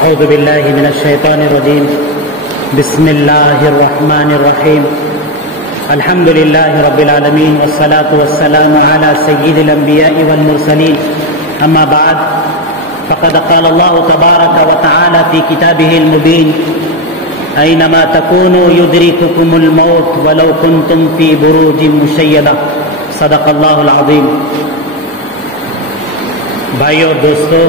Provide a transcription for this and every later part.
أعوذ بالله من الشيطان الرجيم. بسم الله الرحمن الرحيم. الحمد لله رب العالمين والصلاة والسلام على سيد الأنبياء والمرسلين. أما بعد فقد قال الله تبارك وتعالى في كتابه المبين: أينما تكونوا يدرككم الموت ولو كنتم في بروج مشيدة. صدق الله العظيم. بھائیو اور دوستو،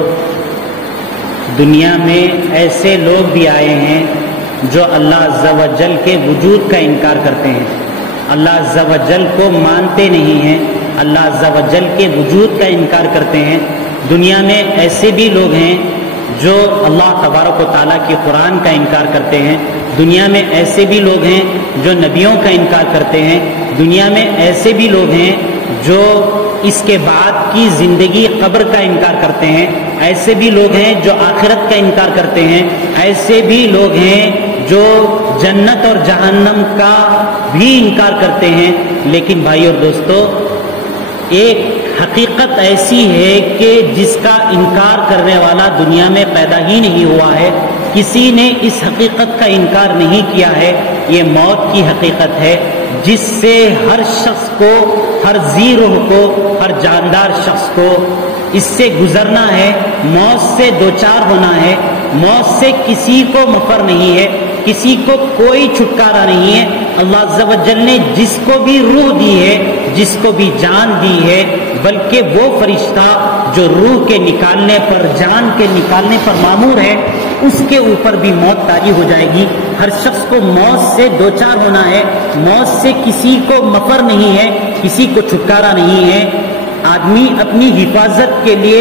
دنیا میں ایسے لوگ بھی آئے ہیں جو اللہ عز و جل کے وجود کا انکار کرتے ہیں، اللہ عز و جل کو مانتے نہیں ہیں، اللہ عز و جل کے وجود کا انکار کرتے ہیں۔ دنیا میں ایسے بھی لوگ ہیں جو اللہ تبارک و تعالیٰ کی قرآن کا انکار کرتے ہیں، دنیا میں ایسے بھی لوگ ہیں جو نبیوں کا انکار کرتے ہیں، دنیا میں ایسے بھی لوگ ہیں جو اس کے بعد کی زندگی قبر کا انکار کرتے ہیں، ایسے بھی لوگ ہیں جو آخرت کا انکار کرتے ہیں، ایسے بھی لوگ ہیں جو جنت اور جہنم کا بھی انکار کرتے ہیں۔ لیکن بھائی اور دوستو، ایک حقیقت ایسی ہے کہ جس کا انکار کرنے والا دنیا میں پیدا ہی نہیں ہوا ہے، کسی نے اس حقیقت کا انکار نہیں کیا ہے۔ یہ موت کی حقیقت ہے جس سے ہر شخص کو، ہر ذی روح کو، ہر جاندار شخص کو اس سے گزرنا ہے، موت سے دوچار ہونا ہے۔ موت سے کسی کو مفر نہیں ہے، کسی کو کوئی چھٹکارا نہیں ہے۔ اللہ عز و جل نے جس کو بھی روح دی ہے، جس کو بھی جان دی ہے، بلکہ وہ فرشتہ جو روح کے نکالنے پر، جان کے نکالنے پر مامور ہے، اس کے اوپر بھی موت طاری ہو جائے گی۔ ہر شخص کو موت سے دوچار ہونا ہے، موت سے کسی کو مفر نہیں ہے، کسی کو چھٹکارا نہیں ہے۔ آدمی اپنی حفاظت کے لیے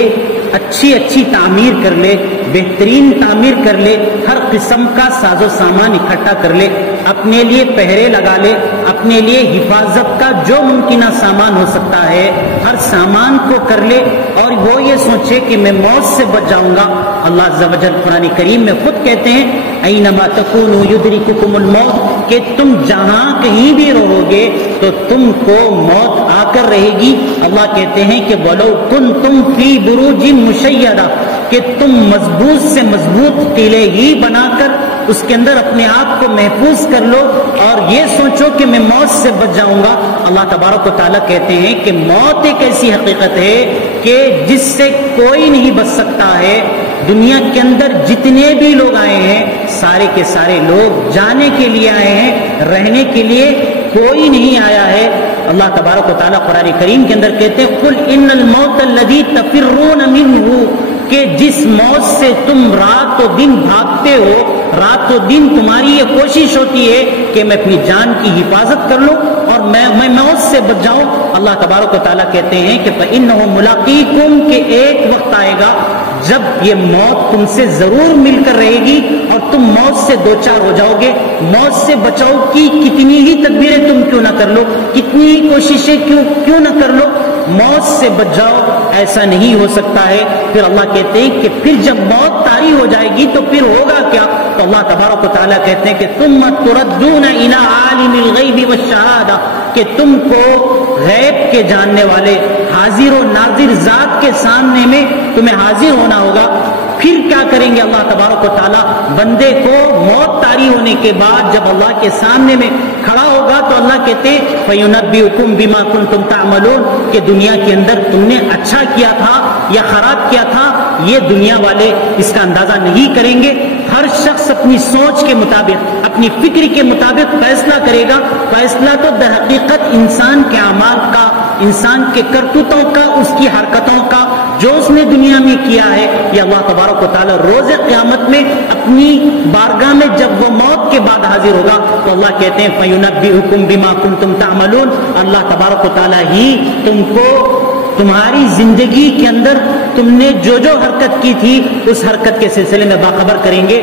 اچھی تعمیر کر لے، بہترین تعمیر کر لے، ہر قسم کا ساز و سامان اکٹھا کر لے، اپنے لیے پہرے لگا لے، اپنے لیے حفاظت کا جو ممکنہ سامان ہو سکتا ہے ہر سامان کو کر لے، اور وہ یہ سوچے کہ میں موت سے بچ جاؤں گا۔ اللہ عز و جل قرآن کریم میں خود کہتے ہیں: اینما تکونوا یدرککم الموت، کہ تم جہاں کہیں بھی رہو گے تو تم کو موت آ کر رہے گی۔ اللہ کہتے ہیں کہ ولو کنتم فی بروج مشیدہ، کہ تم مضبوط سے مضبوط قلعے ہی بنا کر اس کے اندر اپنے آپ کو محفوظ کر لو اور یہ سوچو کہ میں موت سے بچ جاؤں گا۔ اللہ تبارک و تعالیٰ کہتے ہیں کہ موت ایک ایسی حقیقت ہے کہ جس سے کوئی نہیں بچ سکتا ہے۔ دنیا کے اندر جتنے بھی لوگ آئے ہیں، سارے کے سارے لوگ جانے کے لیے آئے ہیں، رہنے کے لیے کوئی نہیں آیا ہے۔ اللہ تبارک و تعالیٰ قرآن کریم کے اندر کہتے ہیں: قل ان الموت الذی تفرون منہ، کہ جس موت سے تم رات و دن بھاگتے ہو، رات و دن تمہاری یہ کوشش ہوتی ہے کہ میں اپنی جان کی حفاظت کر لوں اور میں موت سے بچ جاؤں۔ اللہ تبارک و تعالیٰ کہتے ہیں کہ فإنہ ملاقیکم، کہ ایک وقت آئے گا جب یہ موت تم سے ضرور مل کر رہے گی اور تم موت سے دوچار ہو جاؤ گے۔ موت سے بچاؤ کی کتنی ہی تدبیریں تم کیوں نہ کر لو، کتنی ہی کوششیں کیوں نہ کر لو، موت سے بچ جاؤ، ایسا نہیں ہو سکتا ہے۔ پھر اللہ کہتے ہیں کہ پھر جب موت طاری ہو جائے گی تو پھر ہوگا کیا؟ تو اللہ تبارک و تعالیٰ کہتے ہیں کہ ثم تردون الی عالم الغیب والشہادہ، کہ تم کو غیب کے جاننے والے، حاضر و ناظر ذات کے سامنے میں تمہیں حاضر ہونا ہوگا۔ پھر کیا کریں گے اللہ تبارک و تعالیٰ؟ بندے کو موت طاری ہونے کے بعد جب اللہ کے سامنے میں کھڑا ہوگا تو اللہ کہتے ہیں فَيُنَبِّئُكُم بِمَا كُنتُمْ تَعْمَلُونَ، کہ دنیا کے اندر تم نے اچھا کیا تھا یا خراب کیا تھا، یہ دنیا والے اس کا اندازہ نہیں کریں گے۔ ہر شخص اپنی سوچ کے مطابق، اپنی فکر کے مطابق فیصلہ کرے گا۔ فیصلہ تو در حقیقت انسان کے اعمال کا، انسان کے کرتوتوں کا، اس کی حرکتوں کا، جو اس نے دنیا میں کیا ہے، یہ اللہ تبارک و تعالیٰ روز قیامت میں اپنی بارگاہ میں جب وہ موت کے بعد حاضر ہوگا تو اللہ کہتے ہیں فَيُنَبِّئُكُم بِمَا كُنتُمْ تَعْمَلُونَ، اللہ تبارک و تعالیٰ ہی تم کو تمہاری زندگی کے اندر تم نے جو حرکت کی تھی اس حرکت کے سلسلے میں باخبر کریں گے۔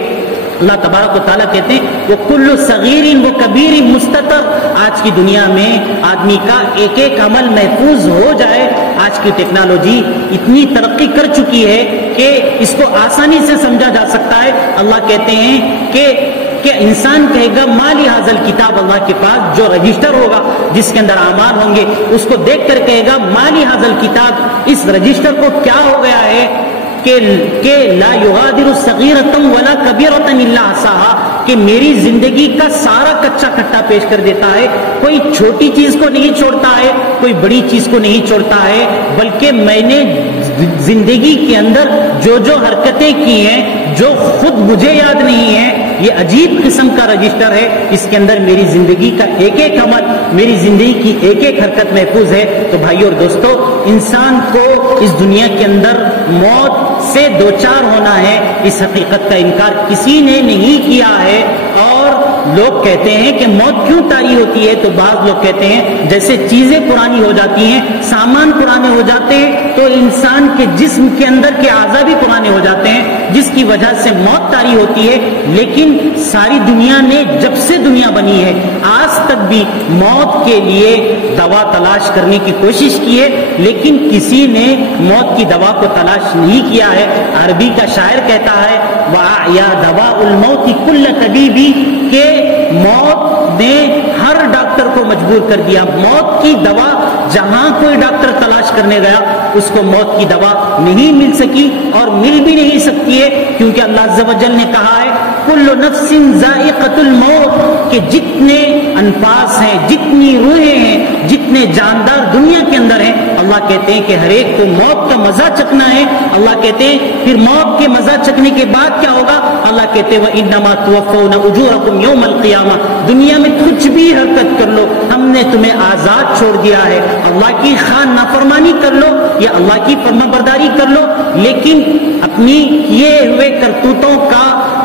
اللہ تبارک و تعالیٰ کہتے ہیں وَكُلُّ صَغِيرٍ وَكَبِيرٍ مُسْتَطَرٍ، آج کی دنیا میں آدمی کا ایک ایک عمل محفوظ ہو جائے۔ آج کی ٹیکنالوجی اتنی ترقی کر چکی ہے کہ اس کو آسانی سے سمجھا جا سکتا ہے۔ اللہ کہتے ہیں کہ انسان کہے گا مالی حاضل کتاب، اللہ کے پاس جو رجسٹر ہوگا جس کے اندر اعمال ہوں گے اس کو دیکھ کر کہے گا مالی حاضل کتاب، اس رجسٹر کو کیا ہو گیا ہے کہ لا یغادر صغیرۃ ولا کبیرۃ الا احصاها، کہ میری زندگی کا سارا کچا کھٹا پیش کر دیتا ہے، کوئی چھوٹی چیز کو نہیں چھوڑتا ہے، کوئی بڑی چیز کو نہیں چھوڑتا ہے، بلکہ میں نے زندگی کے اندر جو حرکتیں کی ہیں جو خود مجھے یاد نہیں ہے، یہ عجیب قسم کا رجسٹر ہے، اس کے اندر میری زندگی کا ایک ایک عمل، میری زندگی کی ایک ایک حرکت محفوظ ہے۔ تو بھائیو اور دوستو، انسان کو اس دنیا کے اندر موت سے دوچار ہونا ہے، اس حقیقت کا انکار کسی نے نہیں کیا ہے۔ اور لوگ کہتے ہیں کہ موت کیوں طاری ہوتی ہے، تو بعض لوگ کہتے ہیں جیسے چیزیں پرانی ہو جاتی ہیں، سامان پرانے ہو جاتے ہیں، تو انسان کے جسم کے اندر کے اعضاء بھی پرانے ہو جاتے ہیں، جس کی وجہ سے موت طاری ہوتی ہے۔ لیکن ساری دنیا نے جب سے دنیا بنی ہے آج تک بھی موت کے لیے دوا تلاش کرنے کی کوشش کی ہے، لیکن کسی نے موت کی دوا کو تلاش نہیں کیا ہے۔ عربی کا شاعر کہتا ہے وَأَعْيَا دَوَاءُ الْمَوْتِ كُلَّ طَبِيبٍ، کہ موت نے ہر ڈاکٹر کو مجبور کر دیا، موت کی دوا جہاں کوئی ڈاکٹر تلاش کرنے گیا اس کو موت کی دوا نہیں مل سکی اور مل بھی نہیں سکتی ہے، کیونکہ اللہ عز و جل نے کہا ہے کل نفس ذائقۃ الموت، کہ جتنے انفاس ہیں، جتنی روحیں ہیں، جتنے جاندار دنیا کے اندر ہیں، اللہ کہتے ہیں کہ ہر ایک کو موت کا مزہ چکھنا ہے۔ اللہ کہتے ہیں پھر موت کے مزہ چکھنے کے بعد کیا ہوگا؟ اللہ کہتے ہیں وَإِنَّمَا تُوَفَّوْنَ أُجُورَكُمْ يَوْمَ الْقِيَامَةِ، دنیا میں کچھ بھی حرکت کر لو ہم نے تمہیں آزاد چھوڑ دیا ہے، اللہ کی خواہ نافرمانی کر لو یا اللہ کی فرما برداری کر لو، لیکن اپنی کیے ہوئے کرتوتوں کا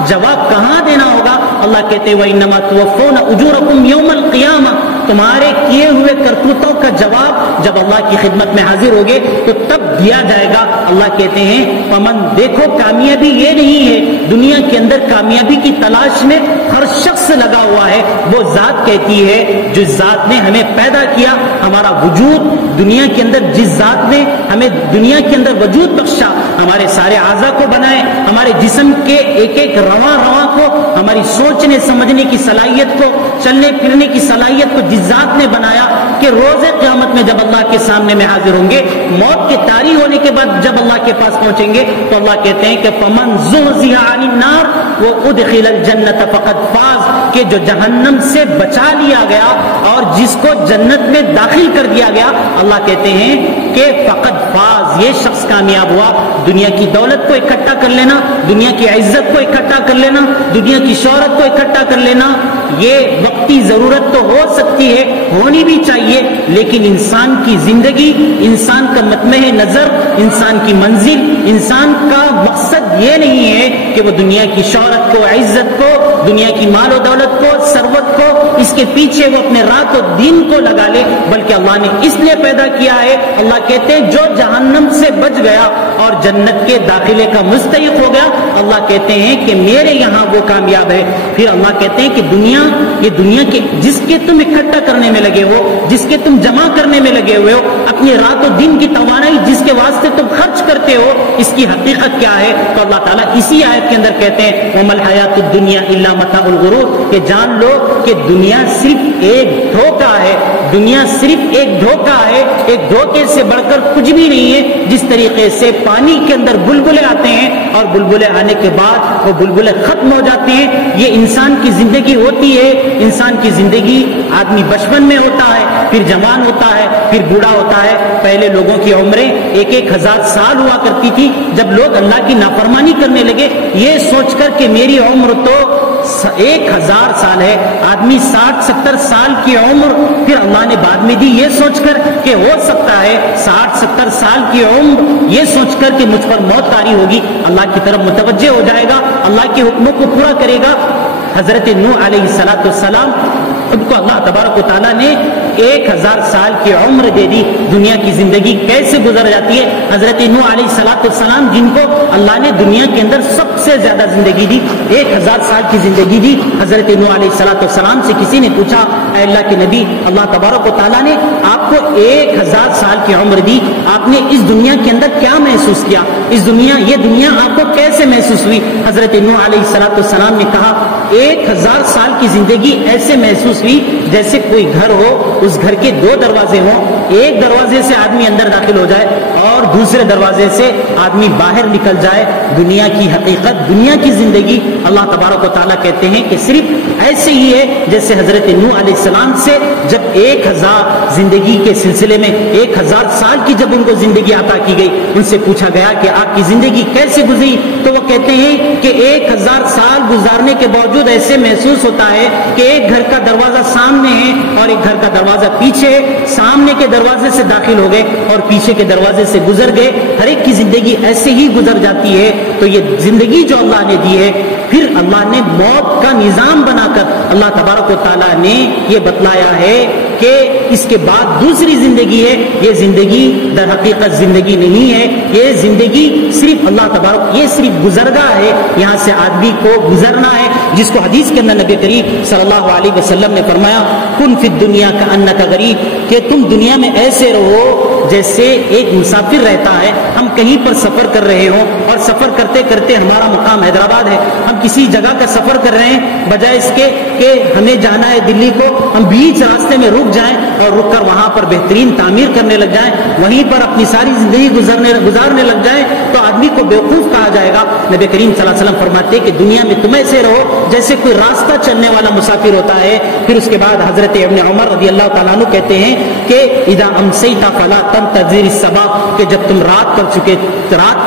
جواب کہاں دینا ہوگا؟ اللہ کہتے ہیں وَإِنَّمَا تُوَفَّوْنَ أُجُورَكُمْ يَوْمَ الْقِيَامَةِ، تمہارے کیے ہوئے کرتوتوں کا جواب جب اللہ کی خدمت میں حاضر ہوگے تو تب دیا جائے گا۔ اللہ کہتے ہیں فمن، دیکھو کامیابی یہ نہیں ہے، دنیا کے اندر کامیابی کی تلاش میں ہر شخص لگا ہوا ہے، وہ ذات کہتی ہے جس ذات نے ہمیں پیدا کیا، ہمارا وجود دنیا کے اندر، جس ذات نے ہمیں دنیا کے اندر وجود بخشا، ہمارے سارے اعضاء کو بنائے، ہمارے جسم کے ایک ایک رواں رواں کو، ہماری سوچنے سمجھنے کی صلاحیت کو، چلنے پھرنے کی صلاحیت کو جس ذات نے بنایا، کہ روز قیامت میں جب اللہ کے سامنے میں حاضر ہوں گے، موت کے طاری ہونے کے بعد جب اللہ کے پاس پہنچیں گے تو اللہ کہتے ہیں کہ فمن زحزح عن النار وادخل الجنۃ فقد فاز، کہ جو جہنم سے بچا لیا گیا اور جس کو جنت میں داخل کر دیا گیا، اللہ کہتے ہیں کہ فقد فاز، یہ شخص کامیاب ہوا۔ دنیا کی دولت کو اکٹھا کر لینا، دنیا کی عزت کو اکٹھا کر لینا، دنیا کی شہرت کو اکٹھا کر لینا، یہ وقتی ضرورت تو ہو سکتی ہے، ہونی بھی چاہیے، لیکن انسان کی زندگی، انسان کا مطمع نظر، انسان کی منزل، انسان کا مقصد یہ نہیں ہے کہ وہ دنیا کی شہرت کو، عزت کو، دنیا کی مال و دولت کو، ثروت کو، اس کے پیچھے وہ اپنے رات و دن کو لگا لے، بلکہ اللہ نے اس لیے پیدا کیا ہے۔ اللہ کہتے ہیں جو جہنم سے بچ گیا اور جنت کے داخلے کا مستحق ہو گیا، اللہ کہتے ہیں کہ میرے یہاں وہ کامیاب ہے۔ پھر اللہ کہتے ہیں کہ دنیا، یہ دنیا کے جس کے تم اکٹھا کرنے میں لگے ہو، جس کے تم جمع کرنے میں لگے ہوئے ہو، اپنی رات و دن کی توانائی جس کے واسطے تم خرچ کرتے ہو، اس کی حقیقت کیا ہے؟ تو اللہ تعالیٰ اسی آیت کے اندر کہتے ہیں وَمَا الْحَيَاةُ الدُّنْيَا إِلَّا مَتَاعُ الْغُرُورِ، کہ جان لو کہ دنیا صرف ایک دھوکہ ہے، دنیا صرف ایک دھوکہ ہے، ایک دھوکے سے بڑھ کر کچھ بھی نہیں ہے۔ جس طریقے سے پانی کے اندر بلبلے آتے ہیں اور بلبلے آنے کے بعد وہ بلبلے ختم ہو جاتے ہیں، یہ انسان کی زندگی ہوتی ہے۔ انسان کی زندگی، آدمی بچپن میں ہوتا ہے، پھر جوان ہوتا ہے، پھر بوڑھا ہوتا ہے۔ پہلے لوگوں کی عمریں 1000 سال ہوا کرتی تھی، جب لوگ اللہ کی نافرمانی کرنے لگے یہ سوچ کر کہ میری عمر تو 1000 سال ہے، آدمی 60-70 سال کی عمر پھر اللہ نے بعد میں دی، یہ سوچ کر کہ ہو سکتا ہے 60-70 سال کی عمر، یہ سوچ کر کہ مجھ پر موت طاری ہوگی، اللہ کی طرف متوجہ ہو جائے گا، اللہ کے حکموں کو پورا کرے گا۔ حضرت نوح علیہ السلام، ان کو اللہ تبارک و تعالیٰ نے 1000 سال کی عمر دے دی۔ دنیا کی زندگی کیسے گزر جاتی ہے؟ حضرت نوح علیہ السلام جن کو اللہ نے دنیا کے اندر سب سے زیادہ زندگی دی، 1000 سال کی زندگی دی۔ حضرت نوح علیہ السلام سے کسی نے پوچھا اے اللہ کے نبی، اللہ تبارک و تعالیٰ نے آپ کو 1000 سال کی عمر دی، آپ نے اس دنیا کے اندر کیا محسوس کیا؟ یہ دنیا آپ کو کیسے محسوس ہوئی؟ حضرت نوح علیہ السلام نے کہا 1000 سال کی زندگی ایسے محسوس ہوئی جیسے کوئی گھر ہو، اس گھر کے 2 دروازے ہوں، ایک دروازے سے آدمی اندر داخل ہو جائے اور دوسرے دروازے سے آدمی باہر نکل جائے۔ دنیا کی حقیقت، دنیا کی زندگی اللہ تبارک و تعالیٰ کہتے ہیں کہ صرف ایسے ہی ہے جیسے حضرت نوح علیہ السلام سے جب 1000 زندگی کے سلسلے میں 1000 سال کی جب ان کو زندگی عطا کی گئی، ان سے پوچھا گیا کہ آپ کی زندگی کیسے گزری، تو وہ کہتے ہیں کہ 1000 سال گزارنے کے باوجود ایسے محسوس ہوتا ہے کہ ایک گھر کا دروازہ سامنے ہے اور ایک گھر کا دروازہ پیچھے ہے، سامنے کے دروازے سے داخل ہو گئے اور پیچھے کے دروازے سے گزر گئے، ہر ایک کی زندگی ایسے ہی گزر جاتی ہے۔ تو یہ زندگی جو اللہ نے دی ہے، پھر اللہ نے موت کا نظام بنا کر اللہ تبارک و تعالیٰ نے یہ بتلایا ہے کہ اس کے بعد دوسری زندگی ہے۔ یہ زندگی در حقیقت زندگی نہیں ہے، یہ زندگی صرف اللہ تبارک، یہ صرف گزرگاہ ہے، یہاں سے آدمی کو گزرنا ہے، جس کو حدیث کے اندر نبی کریم صلی اللہ علیہ وسلم نے فرمایا کن فی الدنیا کأنک غریب، کہ تم دنیا میں ایسے رہو جیسے ایک مسافر رہتا ہے۔ ہم کہیں پر سفر کر رہے ہوں اور سفر کرتے کرتے ہمارا مقام حیدرآباد ہے، ہم کسی جگہ کا سفر کر رہے ہیں، بجائے اس کے کہ ہمیں جانا ہے دلی کو، ہم بیچ راستے میں رک جائیں اور رک کر وہاں پر بہترین تعمیر کرنے لگ جائیں، وہیں پر اپنی ساری زندگی گزارنے لگ جائیں، تو آدمی کو بیوقوف کہا جائے گا۔ نبی کریم صلی اللہ علیہ وسلم فرماتے کہ دنیا میں تم ایسے رہو جیسے کوئی راستہ چلنے والا مسافر ہوتا ہے۔ پھر اس کے بعد حضرت ابن عمر رضی اللہ تعالیٰ عنہ کہتے ہیں کہ اذا امسیت فلا تنتظر الصباح، کہ جب تم رات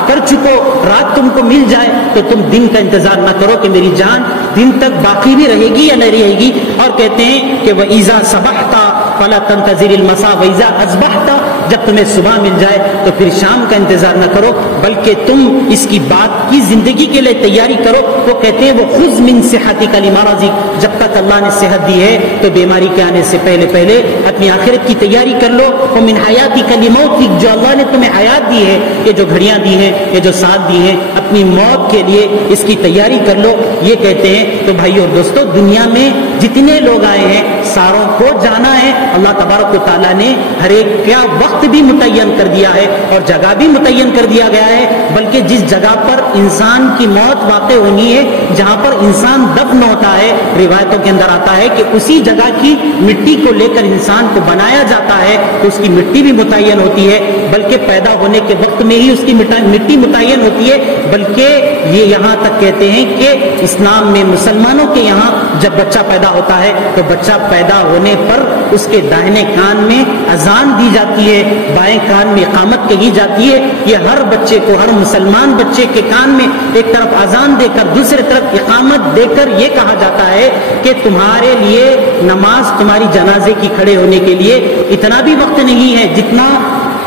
کر چکو، رات تم کو مل جائے تو تم دن کا انتظار نہ کرو کہ میری جان دن تک باقی بھی رہے گی یا نہیں رہے گی۔ اور کہتے ہیں کہ وَإِذَا صَبَحْتَ فَلَا تَنْتَظِرِ الْمَسَاءَ وَإِذَا أَصْبَحْتَ، جب تمہیں صبح مل جائے تو پھر شام کا انتظار نہ کرو، بلکہ تم اس کی بات کی زندگی کے لیے تیاری کرو۔ وہ کہتے ہیں وہ خُذْ مِنْ صِحَّتِكَ لِمَرَضِكَ، جب تک اللہ نے صحت دی ہے تو بیماری کے آنے سے پہلے اپنی آخرت کی تیاری کر لو۔ وَمِنْ حَيَاتِكَ لِمَوْتِكَ، جو اللہ نے تمہیں حیات دی ہے، یہ جو گھڑیاں دی ہیں، یہ جو ساتھ دی ہیں، اپنی موت کے لیے اس کی تیاری کر لو، یہ کہتے ہیں۔ تو بھائیو اور دوستو، دنیا میں جتنے لوگ آئے ہیں ساروں کو جانا ہے۔ اللہ تبارک و تعالیٰ نے ہر ایک کا وقت بھی متعین کر دیا ہے اور جگہ بھی متعین کر دیا گیا ہے، بلکہ جس جگہ پر انسان کی موت واقع ہونی ہے، جہاں پر انسان دفن ہوتا ہے، روایتوں کے اندر آتا ہے کہ اسی جگہ کی مٹی کو لے کر انسان کو بنایا جاتا ہے، تو اس کی مٹی بھی متعین ہوتی ہے، بلکہ پیدا ہونے کے وقت میں ہی اس کی مٹی متعین ہوتی ہے۔ بلکہ یہ یہاں تک کہتے ہیں کہ اسلام میں مسلمانوں کے یہاں جب بچہ پیدا ہوتا ہے تو بچہ پیدا ہونے پر اس کے داہنے کان میں اذان دی جاتی ہے، بائیں کان میں اقامت کہی جاتی ہے۔ یہ ہر بچے کو، ہر مسلمان بچے کے کان میں ایک طرف اذان دے کر دوسری طرف اقامت دے کر یہ کہا جاتا ہے کہ تمہارے لیے نماز، تمہاری جنازے کی کھڑے ہونے کے لیے اتنا بھی وقت نہیں ہے جتنا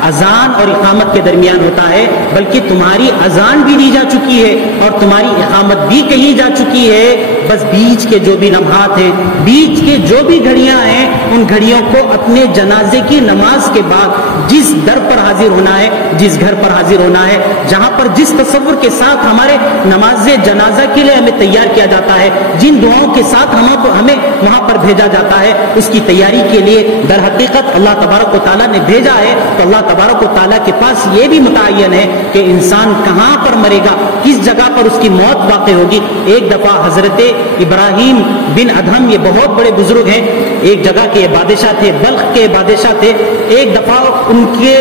اذان اور اقامت کے درمیان ہوتا ہے، بلکہ تمہاری اذان بھی دی جا چکی ہے اور تمہاری اقامت بھی کہی جا چکی ہے۔ بس بیچ کے جو بھی لمحات ہیں، بیچ کے جو بھی گھڑیاں ہیں، ان گھڑیوں کو اپنے جنازے کی نماز کے بعد جس در پر حاضر ہونا ہے، جس گھر پر حاضر ہونا ہے، جہاں پر جس تصور کے ساتھ ہمارے نماز جنازہ کے لیے ہمیں تیار کیا جاتا ہے، جن دعاؤں کے ساتھ ہمیں وہاں پر بھیجا جاتا ہے، اس کی تیاری کے لیے در حقیقت اللہ تبارک و تعالیٰ نے بھیجا ہے۔ تو اللہ تبارک و تعالیٰ کے پاس یہ بھی متعین ہے کہ انسان کہاں پر مرے گا، کس جگہ پر اس کی موت واقع ہوگی۔ ایک دفعہ حضرت ابراہیم بن ادہم، یہ بہت بڑے بزرگ ہیں، ایک جگہ کے بادشاہ تھے، بلخ کے بادشاہ تھے۔ ایک دفعہ ان کے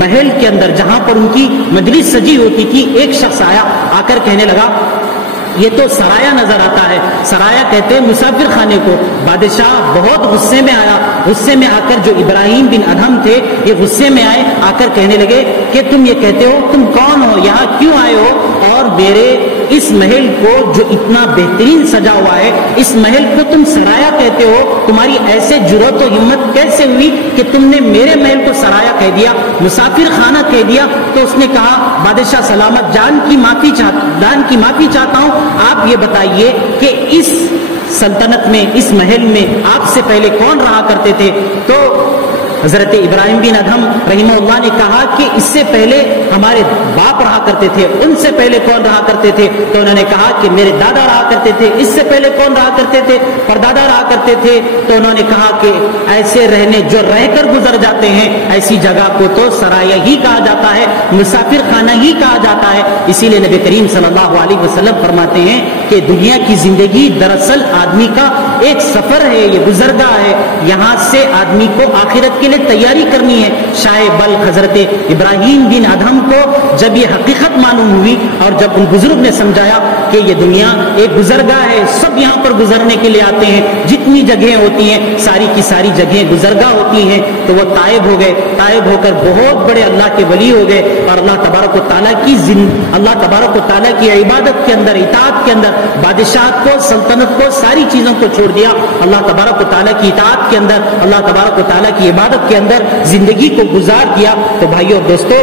محل کے اندر جہاں پر ان کی مجلس سجی ہوتی تھی، ایک شخص آیا، آ کر کہنے لگا، یہ تو سرایا نظر آتا ہے۔ سرایا کہتے ہیں مسافر خانے کو۔ بادشاہ بہت غصے میں آیا، غصے میں آ کر جو ابراہیم بن ادہم تھے یہ غصے میں آئے، آ کر کہنے لگے کہ تم یہ کہتے ہو، تم کون ہو، یہاں کیوں آئے ہو، اور میرے اس محل کو جو اتنا بہترین سجا ہوا ہے، اس محل کو تم سرایا کہتے ہو، تمہاری ایسے جرأت و ہمت کیسے ہوئی کہ تم نے میرے محل کو سرایا کہہ دیا، مسافر خانہ کہہ دیا؟ تو اس نے کہا، بادشاہ سلامت، جان کی معافی چاہتا ہوں، آپ یہ بتائیے کہ اس سلطنت میں، اس محل میں آپ سے پہلے کون رہا کرتے تھے؟ تو حضرت ابراہیم بن ادہم رحمہ اللہ نے کہا کہ اس سے پہلے ہمارے باپ رہا کرتے تھے، ان سے پہلے کون رہا کرتے تھے؟ تو انہوں نے کہا کہ میرے دادا رہا کرتے تھے، اس سے پہلے کون رہا کرتے تھے؟ پردادا رہا کرتے تھے۔ تو انہوں نے کہا کہ ایسے رہنے جو رہ کر گزر جاتے ہیں ایسی جگہ کو تو سرایہ ہی کہا جاتا ہے، مسافر خانہ ہی کہا جاتا ہے۔ اسی لیے نبی کریم صلی اللہ علیہ وسلم فرماتے ہیں کہ دنیا کی زندگی دراصل آدمی کا ایک سفر ہے، یہ گزرگاہ ہے، یہاں سے آدمی کو آخرت کے لیے تیاری کرنی ہے۔ شاہ بلخ حضرت ابراہیم بن ادہم کو جب یہ حقیقت معلوم ہوئی اور جب ان بزرگ نے سمجھایا کہ یہ دنیا ایک گزرگاہ ہے، سب یہاں پر گزرنے کے لیے آتے ہیں، جتنی جگہیں ہوتی ہیں ساری کی ساری جگہیں گزرگاہ ہوتی ہیں، تو وہ تائب ہو گئے، تائب ہو کر بہت بڑے اللہ کے ولی ہو گئے اور اللہ تبارک و تعالیٰ کی عبادت کے اندر، اطاعت کے اندر، بادشاہت کو، سلطنت کو، ساری چیزوں کو چھوڑ دیا، اللہ تبارک و تعالیٰ کی اطاعت کے اندر، اللہ تبارک و تعالیٰ کی عبادت کے اندر زندگی کو گزار دیا۔ تو بھائیو اور دوستو،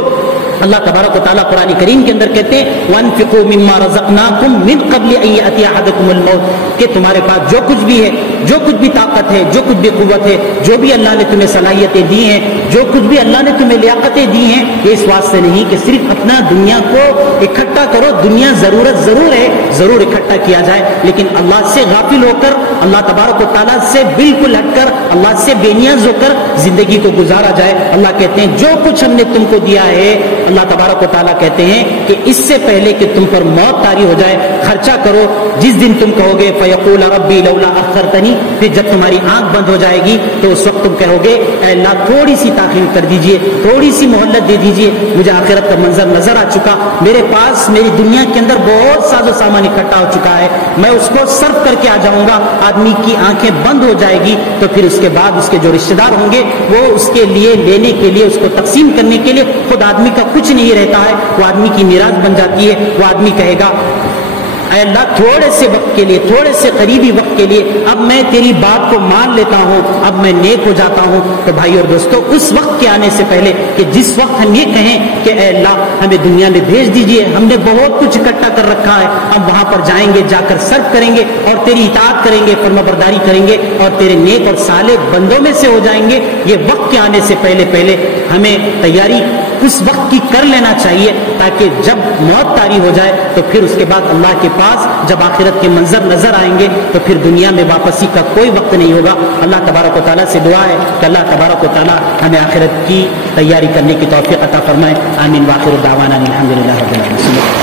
اللہ تبارک و تعالیٰ قرآن کریم کے اندر کہتے ہیں وَأَنفِقُوا مِمَّا رَزَقْنَاكُمْ مِنْ قَبْلِ أَن يَأْتِيَ أَحَدَكُمُ الْمَوْتُ، کہ تمہارے پاس جو کچھ بھی ہے، جو کچھ بھی طاقت ہے، جو کچھ بھی قوت ہے، جو بھی اللہ نے تمہیں صلاحیتیں دی ہیں، جو کچھ بھی اللہ نے تمہیں لیاقتیں دی ہیں، یہ اس واسطے نہیں کہ صرف اپنا دنیا کو اکٹھا کرو، دنیا ضرورت ضرور ہے، ضرور اکٹھا کیا جائے، لیکن اللہ سے غافل ہو کر، اللہ تبارک و تعالیٰ سے بالکل ہٹ کر، اللہ سے بے نیاز ہو کر زندگی کو گزارا جائے۔ اللہ کہتے ہیں جو کچھ ہم نے تم کو دیا ہے، اللہ تبارک و تعالیٰ کہتے ہیں کہ اس سے پہلے کہ تم پر موت طاری ہو جائے خرچہ کرو۔ جس دن تم کہو گے فَيَقُولَ رَبِّي لَوْلَا أَخَّرْتَنِي، پھر جب تمہاری آنکھ بند ہو جائے گی تو اس وقت تم کہو گے اے اللہ تھوڑی سی تاخیر کر دیجئے، تھوڑی سی مہلت دے دیجئے، مجھے آخرت کا منظر نظر آ چکا، میرے پاس میری دنیا کے اندر بہت ساز و سامان اکٹھا ہو چکا ہے، میں اس کو صرف کر کے آ جاؤں گا۔ آدمی کی آنکھیں بند ہو جائے گی تو پھر اس کے بعد اس کے جو رشتے دار ہوں گے وہ اس کے لیے لینے کے لیے، اس کو تقسیم کرنے کے لیے خود آدمی کا کچھ نہیں رہتا ہے، وہ آدمی کی میراث بن جاتی ہے۔ وہ آدمی کہے گا اے اللہ تھوڑے سے وقت کے لیے، تھوڑے سے قریبی وقت کے لیے اب میں تیری بات کو مان لیتا ہوں، اب میں نیک ہو جاتا ہوں۔ تو بھائی اور دوستو، اس وقت کے آنے سے پہلے کہ جس وقت ہم یہ کہیں کہ اے اللہ ہمیں دنیا میں بھیج دیجئے، ہم نے بہت کچھ اکٹھا کر رکھا ہے، ہم وہاں پر جائیں گے، جا کر صرف کریں گے اور تیری اطاعت کریں گے، فرما برداری کریں گے اور تیرے نیک اور صالح بندوں میں سے ہو جائیں گے، یہ وقت کے آنے سے پہلے ہمیں تیاری اس وقت کی کر لینا چاہیے، تاکہ جب موت طاری ہو جائے تو پھر اس کے بعد اللہ کے پاس جب آخرت کے منظر نظر آئیں گے تو پھر دنیا میں واپسی کا کوئی وقت نہیں ہوگا۔ اللہ تبارک و تعالیٰ سے دعا ہے کہ اللہ تبارک و تعالیٰ ہمیں آخرت کی تیاری کرنے کی توفیق عطا فرمائے۔ آمین۔ وآخر دعوانا الحمدللہ رب العالمین۔